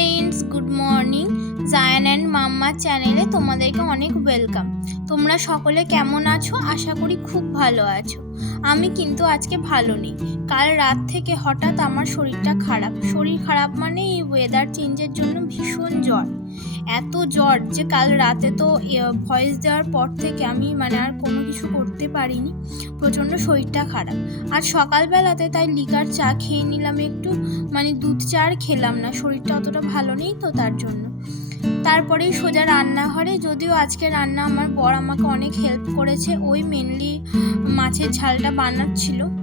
Morning Zayan and mamma চ্যানেলে তোমাদেরকে অনেক ওয়েলকাম তোমরা সকলে কেমন আছো? আশা করি খুব ভালো আছো। আমি কিন্তু আজকে ভালো নেই। কাল রাত থেকে হঠাৎ আমার শরীরটা খারাপ। শরীর খারাপ মানে এই ওয়েদার চেঞ্জের জন্য ভীষণ জ্বর। এত জ্বর যে কাল রাতে তো ভয়েস দেওয়ার পর থেকে আমি মানে আর কোনো কিছু করতে পারিনি। প্রচণ্ড শরীরটা খারাপ। আর সকালবেলাতে তাই লিকার চা খেয়ে নিলাম একটু মানে দুধ চা আর খেলাম না। শরীরটা অতটা ভালো নেই তো তার জন্য। তারপরেই সোজা রান্নাঘরে, যদিও আজকে রান্না আমার বর আমাকে অনেক হেল্প করেছে, ওই মেনলি মাছের ঝালটা বানাচ্ছিল।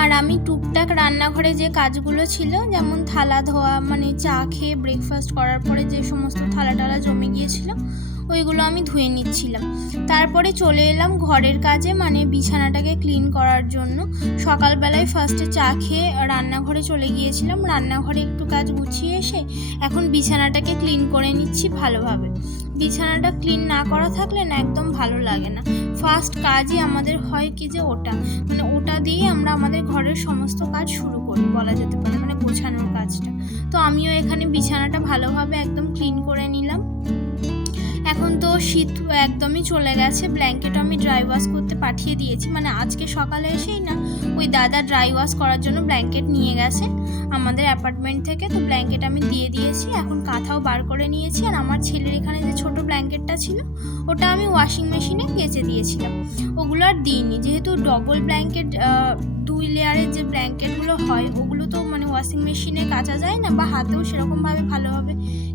আর আমি টুকটাক রান্নাঘরে যে কাজগুলো ছিল, যেমন থালা ধোয়া মানে চা খেয়ে ব্রেকফাস্ট করার পরে যে সমস্ত থালা টালা জমে গিয়েছিল, ওইগুলো আমি ধুয়ে নিচ্ছিলাম। তারপরে চলে এলাম ঘরের কাজে মানে বিছানাটাকে ক্লিন করার জন্য। সকালবেলায় ফার্স্টে চা খেয়ে রান্নাঘরে চলে গিয়েছিলাম। রান্নাঘরে একটু কাজ গুছিয়ে এসে এখন বিছানাটাকে ক্লিন করে নিচ্ছি ভালোভাবে। বিছানাটা ক্লিন না করা থাকলে না একদম ভালো লাগে না। ফার্স্ট কাজই আমাদের হয় কি যে ওটা। মানে ওটা দিয়ে আমরা আমাদের ঘরের সমস্ত কাজ শুরু করি, বলা যেতে পারে মানে গোছানোর কাজটা। তো আমিও এখানে বিছানাটা ভালোভাবে একদম ক্লিন করে নিলাম। এখন তো শীত একদমই চলে গেছে। ব্ল্যাঙ্কেট আমি ড্রাই ওয়াশ করতে পাঠিয়ে দিয়েছি। মানে আজকে সকালে এসেই না, ওই দাদা ড্রাই ওয়াশ করার জন্য ব্ল্যাঙ্কেট নিয়ে গেছে। আমাদের অ্যাপার্টমেন্ট থেকে তো ব্ল্যাঙ্কেট আমি দিয়ে দিয়েছি। এখন কাঁথাও বার করে নিয়েছি। আর আমার ছেলের এখানে যে ছোট ব্ল্যাঙ্কেটটা ছিল, ওটা আমি ওয়াশিং মেশিনে কেচে দিয়েছিলাম। ওগুলো আর দিইনি। যেহেতু ডবল ব্ল্যাঙ্কেট দুই লেয়ারের যে ব্ল্যাঙ্কেটগুলো হয়, ওগুলো তো ওয়াশিং মেশিনে কাচা যায় না বা হাতেও সেরকমভাবে ভালোভাবে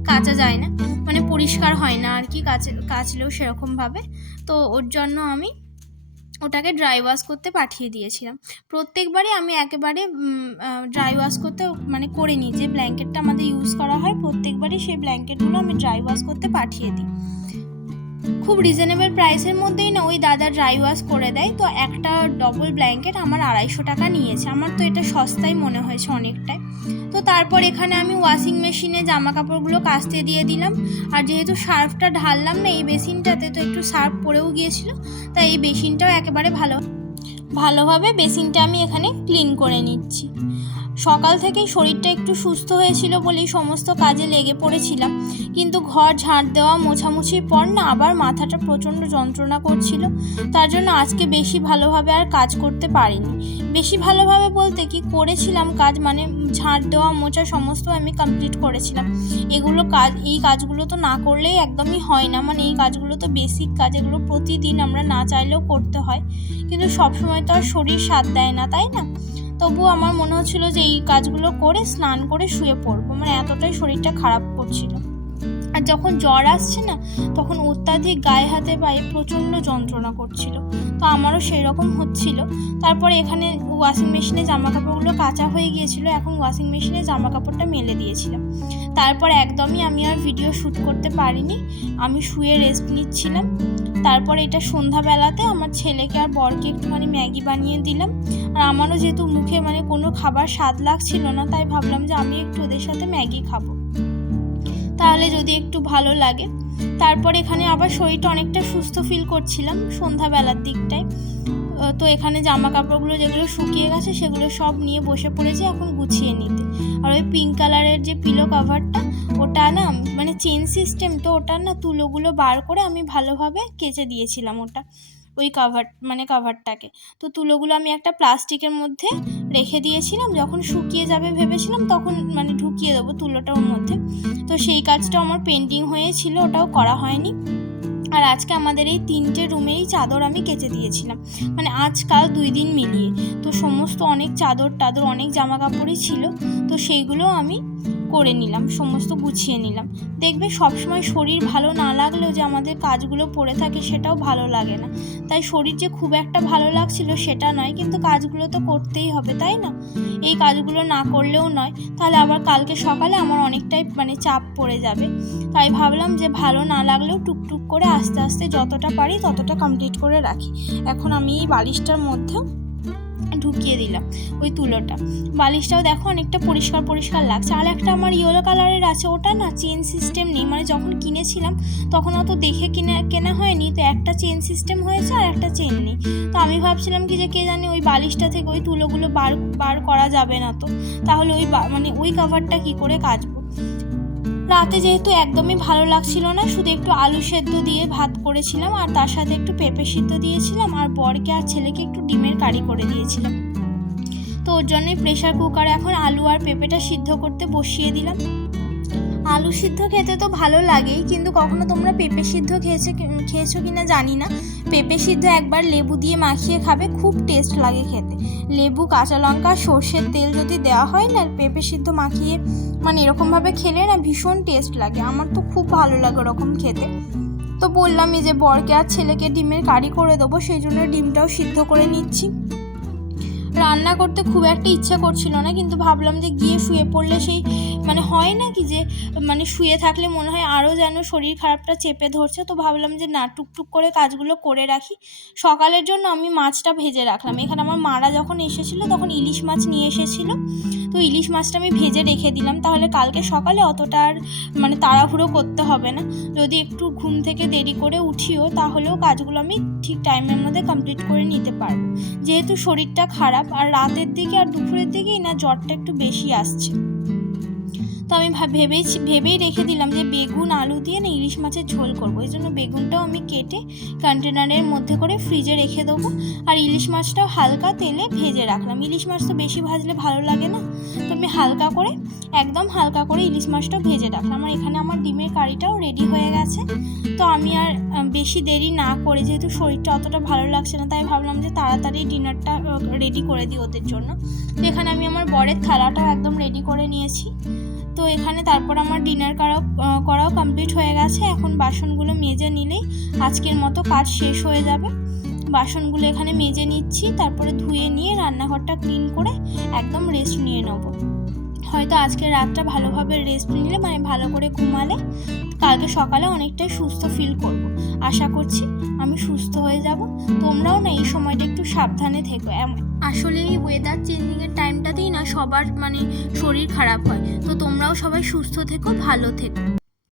কাচা যায় না। মানে পরিষ্কার হয় না আর কি, কাচে, কাচলেও সেরকমভাবে। তো ওর জন্য আমি ওটাকে ড্রাই ওয়াশ করতে পাঠিয়ে দিয়েছিলাম। প্রত্যেকবারই আমি একেবারে ড্রাই ওয়াশ করতে মানে করে নিই। যে ব্ল্যাঙ্কেটটা আমাদের ইউজ করা হয়, প্রত্যেকবারই সেই ব্ল্যাঙ্কেটগুলো আমি ড্রাই ওয়াশ করতে পাঠিয়ে দিই। খুব রিজনেবল প্রাইসের মধ্যেই না ওই দাদা ড্রাই ওয়াশ করে দেয়। তো একটা ডবল ব্ল্যাঙ্কেট আমার আড়াইশো টাকা নিয়েছে। আমার তো এটা সস্তাই মনে হয়েছে অনেকটাই। তো তারপর এখানে আমি ওয়াশিং মেশিনে জামা কাপড়গুলো কাস্তে দিয়ে দিলাম। আর যেহেতু সার্ফটা ঢাললাম না, এই বেসিনটাতে তো একটু সার্ফ পরেও গিয়েছিল, তাই এই বেসিনটাও একেবারে ভালো ভালোভাবে বেসিনটা আমি এখানে ক্লিন করে নিচ্ছি। সকাল থেকেই শরীরটা একটু সুস্থ হয়েছিল বলেই সমস্ত কাজে লেগে পড়েছিলাম। কিন্তু ঘর ঝাঁট দেওয়া, মোছামুছির পর না আবার মাথাটা প্রচণ্ড যন্ত্রণা করছিল। তার জন্য আজকে বেশি ভালোভাবে আর কাজ করতে পারিনি। বেশি ভালোভাবে বলতে কি করেছিলাম কাজ মানে ঝাঁট দেওয়া, মোছা সমস্ত আমি কমপ্লিট করেছিলাম। এগুলো কাজ, এই কাজগুলো তো না করলেই একদমই হয় না। মানে এই কাজগুলো তো বেসিক কাজ, এগুলো প্রতিদিন আমরা না চাইলেও করতে হয়। কিন্তু সবসময় তো আর শরীর সাথ দেয় না, তাই না? তবুও আমার মনে হচ্ছিল যে এই কাজগুলো করে স্নান করে শুয়ে পড়ব। মানে এতটাই শরীরটা খারাপ করছিল। আর যখন জ্বর আসছে না, তখন অত্যাধিক গায়ে হাতে পায়ে প্রচণ্ড যন্ত্রণা করছিল। তো আমারও সেই রকম হচ্ছিল। তারপরে এখানে ওয়াশিং মেশিনে জামা কাপড়গুলো কাঁচা হয়ে গিয়েছিল। এখন ওয়াশিং মেশিনে জামা কাপড়টা মেলে দিয়েছিলাম। তারপর একদমই আমি আর ভিডিও শ্যুট করতে পারিনি। আমি শুয়ে রেস্ট নিচ্ছিলাম। তারপর এটা সন্ধ্যাবেলাতে আমার ছেলেকে আর বরকে একটুখানি ম্যাগি বানিয়ে দিলাম। আর আমারও যেহেতু মুখে মানে কোনো খাবার স্বাদ লাগছিল না, তাই ভাবলাম যে আমি একটু ওদের সাথে ম্যাগি খাব। তাহলে যদি একটু ভালো লাগে। তারপর এখানে আবার শরীরটা অনেকটা সুস্থ ফিল করছিলাম সন্ধ্যাবেলার দিকটায়। তো এখানে জামা কাপড়গুলো যেগুলো শুকিয়ে গেছে সেগুলো সব নিয়ে বসে পড়েছি এখন গুছিয়ে নিতে। আর ওই পিঙ্ক কালারের যে পিলো কাভারটা ওটা না মানে চেন সিস্টেম তো ওটা না তুলোগুলো বার করে আমি ভালোভাবে কেচে দিয়েছিলাম ওটা। ওই কাভার মানে কাভারটাকে তো তুলোগুলো আমি একটা প্লাস্টিকের মধ্যে রেখে দিয়েছিলাম। যখন শুকিয়ে যাবে ভেবেছিলাম, তখন মানে ঢুকিয়ে দেবো তুলোটা ওর মধ্যে। তো সেই কাজটা আমার পেন্টিং হয়েছিল, ওটাও করা হয়নি। আর আজকে আমাদের এই তিনটে রুমেই চাদর আমি কেচে দিয়েছিলাম। মানে আজকাল দুই দিন মিলিয়ে। তো সমস্ত অনেক চাদর টাদর অনেক জামা কাপড়ই ছিল। তো সেইগুলো আমি করে নিলাম, সমস্ত গুছিয়ে নিলাম। দেখবে সবসময় শরীর ভালো না লাগলেও যে আমাদের কাজগুলো পড়ে থাকে সেটাও ভালো লাগে না। তাই শরীর যে খুব একটা ভালো লাগছিল সেটা নয়, কিন্তু কাজগুলো তো করতেই হবে, তাই না? এই কাজগুলো না করলেও নয়, তাহলে আবার কালকে সকালে আমার অনেকটাই মানে চাপ পড়ে যাবে। তাই ভাবলাম যে ভালো না লাগলেও টুকটুক করে আস্তে আস্তে যতটা পারি ততটা কমপ্লিট করে রাখি। এখন আমি এই বালিশটার মধ্যেও ঢুকিয়ে দিলাম ওই তুলোটা। বালিশটাও দেখো অনেকটা পরিষ্কার পরিষ্কার লাগছে। আর একটা আমার ইয়েলো কালারের আছে, ওটা না চেন সিস্টেম নেই। মানে যখন কিনেছিলাম, তখন অত দেখে কিনে, কেনা হয়নি। তো একটা চেন সিস্টেম হয়েছে আর একটা চেন নেই। তো আমি ভাবছিলাম কি যে কে জানি ওই বালিশটা থেকে ওই তুলোগুলো বার বার করা যাবে না তো। তাহলে ওই মানে ওই কাভারটা কি করে কাচবো? রাতে যেহেতু একদমই ভালো লাগছিল না, শুধু একটু আলু সেদ্ধ দিয়ে ভাত করেছিলাম আর তার সাথে একটু পেঁপে সিদ্ধ দিয়েছিলাম আর বরকে আর ছেলেকে একটু ডিমের কারি করে দিয়েছিলাম। তো ওর জন্যই প্রেশার কুকারে এখন আলু আর পেঁপেটা সিদ্ধ করতে বসিয়ে দিলাম। আলু সিদ্ধ খেতে তো ভালো লাগেই, কিন্তু কখনো তোমরা পেঁপে সিদ্ধ খেয়েছে কি- খেয়েছো কিনা জানি না। পেঁপে সিদ্ধ একবার লেবু দিয়ে মাখিয়ে খাবে, খুব টেস্ট লাগে খেতে। লেবু, কাঁচা লঙ্কা, সর্ষের তেল যদি দেওয়া হয় না, পেঁপে সিদ্ধ মাখিয়ে মানে এরকমভাবে খেলে না ভীষণ টেস্ট লাগে। আমার তো খুব ভালো লাগে ওরকম খেতে। তো বললামই যে বরকে আর ছেলেকে ডিমের কারি করে দেবো, সেই জন্য ডিমটাও সিদ্ধ করে নিচ্ছি। রান্না করতে খুব একটা ইচ্ছা করছিল না, কিন্তু ভাবলাম যে গিয়ে শুয়ে পড়লে সেই মানে হয় না কি যে মানে শুয়ে থাকলে মনে হয় আরও যেন শরীর খারাপটা চেপে ধরছে, তো ভাবলাম যে না, টুকটুক করে কাজগুলো করে রাখি। সকালের জন্য আমি মাছটা ভেজে রাখলাম। এখানে আমার মারা যখন এসেছিল, তখন ইলিশ মাছ নিয়ে এসেছিল। তো ইলিশ মাছটা আমি ভেজে রেখে দিলাম। তাহলে কালকে সকালে অতটা আর মানে তাড়াহুড়ো করতে হবে না। যদি একটু ঘুম থেকে দেরি করে উঠিও, তাহলেও কাজগুলো আমি ঠিক টাইমের মধ্যে কমপ্লিট করে নিতে পারব। যেহেতু শরীরটা খারাপ, আর রাতের দিকে আর দুপুরের দিকেই না, জ্বরটা একটু বেশি আসছে। তো আমি ভাব- ভেবেই ভেবেই রেখে দিলাম যে বেগুন, আলু দিয়ে না ইলিশ মাছের ঝোল করব। এই জন্য বেগুনটাও আমি কেটে কন্টেনারের মধ্যে করে ফ্রিজে রেখে দেবো। আর ইলিশ মাছটাও হালকা তেলে ভেজে রাখলাম। ইলিশ মাছ তো বেশি ভাজলে ভালো লাগে না। তো আমি হালকা করে, একদম হালকা করে ইলিশ মাছটাও ভেজে রাখলাম। আর এখানে আমার ডিমের কারিটাও রেডি হয়ে গেছে। তো আমি আর বেশি দেরি না করে, যেহেতু শরীরটা অতটা ভালো লাগছে না, তাই ভাবলাম যে তাড়াতাড়ি ডিনারটা রেডি করে দিই ওদের জন্য। তো এখানে আমি আমার বরের থালাটাও একদম রেডি করে নিয়েছি। তো এখানে তারপর আমার ডিনার করাও করাও কমপ্লিট হয়ে গেছে। এখন বাসনগুলো মেজে নিলেই আজকের মতো কাজ শেষ হয়ে যাবে। বাসনগুলো এখানে মেজে নিচ্ছি, তারপরে ধুয়ে নিয়ে রান্নাঘরটা ক্লিন করে একদম রেস্ট নিয়ে নেব। হয়তো আজকে রাতটা ভালোভাবে রেস্ট নিলে মানে ভালো করে ঘুমালে, কালকে সকালে অনেকটাই সুস্থ ফিল করব। আশা করছি আমি সুস্থ হয়ে যাব। তোমরাও না এই সময়টা একটু সাবধানে থেকো। এমন আসলে এই ওয়েদার চেঞ্জিংয়ের টাইমটাতেই না সবার মানে শরীর খারাপ হয়। তো তোমরাও সবাই সুস্থ থেকো, ভালো থেকো।